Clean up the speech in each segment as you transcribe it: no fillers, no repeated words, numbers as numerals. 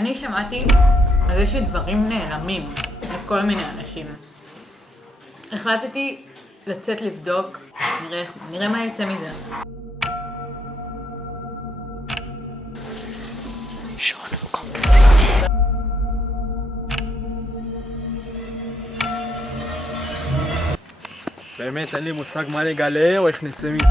אני שמעתי על זה שדברים נעלמים לכל מיני אנשים. החלטתי לצאת לבדוק, נראה מה יצא מזה. באמת אין לי מושג מה לגלה או איך נצא מזה.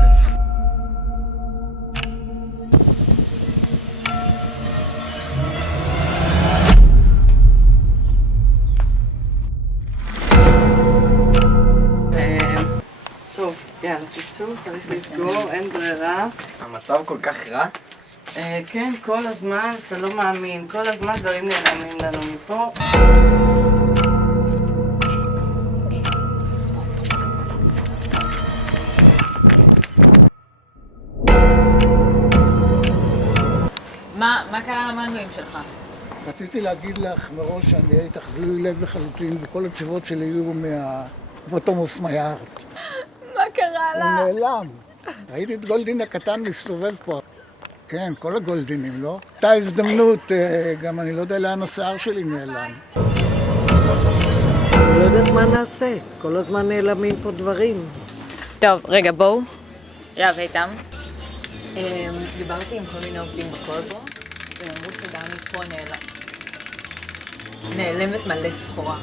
טוב, יאללה, תצאו, צריך לסגור, אין ברירה. המצב כל כך רע? כן, כל הזמן, אתה לא מאמין, כל הזמן דברים נעלמים לנו מפה. מה קרה למנגויים שלך? רציתי להגיד לך מראש שאני אהיה איתך גלוי לב לחלוטין, וכל התשובות שלי יהיו מהבוטום אוף מי הארט. מה קרה לה? הוא נעלם. ראיתי את גולדין הקטן מסתובב פה. כן, כל הגולדינים, לא? הייתה הזדמנות, גם אני לא יודע לאן השיער שלי נעלם. אני לא יודעת מה נעשה, כל הזמן נעלמים פה דברים. טוב, רגע, בואו. רב איתם. דיברתי עם כל מיני עובדים בכל פה, והם אמרו שגם מפה נעלמת מלא סחורה.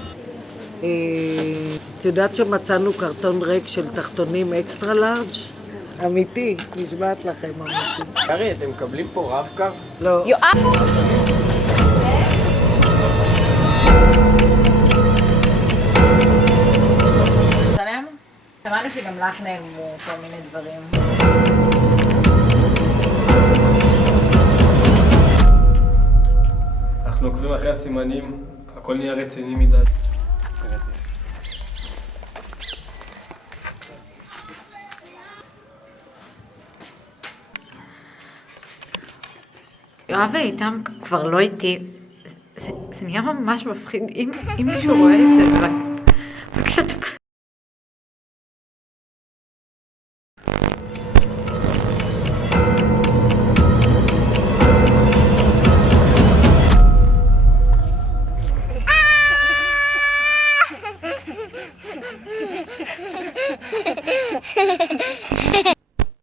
את יודעת שמצאנו קרטון ריק של תחתונים אקסטרה לארג'? אמיתי, נשבעת לכם אמיתי. קרי, אתם מקבלים פה רב-קו? לא. יואב! שמענו שגם לך נעלמו כל מיני דברים. אנחנו עוקבים אחרי הסימנים, הכל נהיה רציני מדי. יואב ואיתם כבר לא איתי. זה נהיה ממש מפחיד. אם מישהו רואה את זה, בבקשה